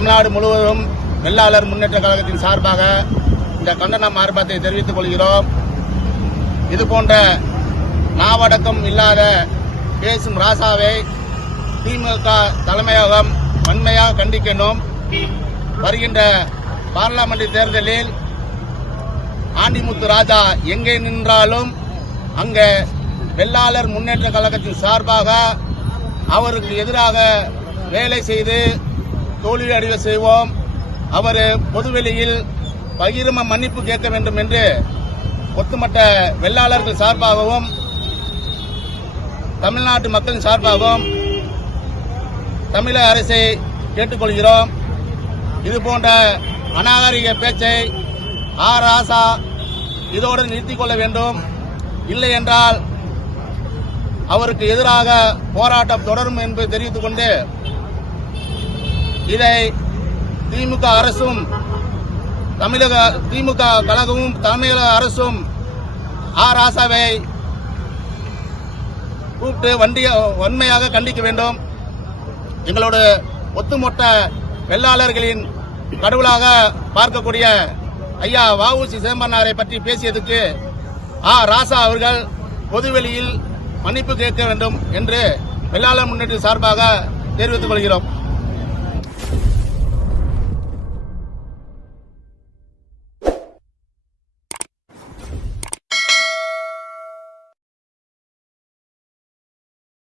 தமிழ்நாடு முழுவதும் வெள்ளாளர் முன்னேற்ற கழகத்தின் சார்பாக இந்த கண்டன ஆர்ப்பாட்டத்தை தெரிவித்துக் கொள்கிறோம். இதுபோன்ற நாவடக்கம் இல்லாத பேசும் ராசாவை திமுக தலைமையகம் வன்மையாக கண்டிக்கணும். வருகின்ற பார்லமெண்ட் தேர்தலில் ஆண்டிமுத்து ராஜா எங்கே நின்றாலும் அங்கே வெள்ளாளர் முன்னேற்ற கழகத்தின் சார்பாக அவருக்கு எதிராக வேலை செய்து தோல்வி அடைய செய்வோம். அவர் பொதுவெளியில் பகிரம மன்னிப்பு கேட்க வேண்டும் என்று ஒட்டுமொத்த வெள்ளாளர்கள் சார்பாகவும் தமிழ்நாட்டு மக்களின் சார்பாகவும் தமிழக அரசை கேட்டுக்கொள்கிறோம். இதுபோன்ற அநாகரிக பேச்சை ராசா இதோடு நிறுத்திக் கொள்ள வேண்டும். இல்லை என்றால் அவருக்கு எதிராக போராட்டம் தொடரும் என்பதை தெரிவித்துக் கொண்டு இதை திமுக அரசும் திமுக கழகமும் தமிழக அரசும் ராசாவை கூப்பிட்டு வன்மையாக கண்டிக்க வேண்டும். எங்களோட ஒட்டுமொத்த வெள்ளாளர்களின் கடவுளாக பார்க்கக்கூடிய ஐயா வ.உ.சி. சிதம்பரனாரை பற்றி பேசியதுக்கு ராசா அவர்கள் பொதுவெளியில் மன்னிப்பு கேட்க வேண்டும் என்று வெள்ளாளர் முன்னேற்ற சார்பாக தெரிவித்துக் கொள்கிறோம்.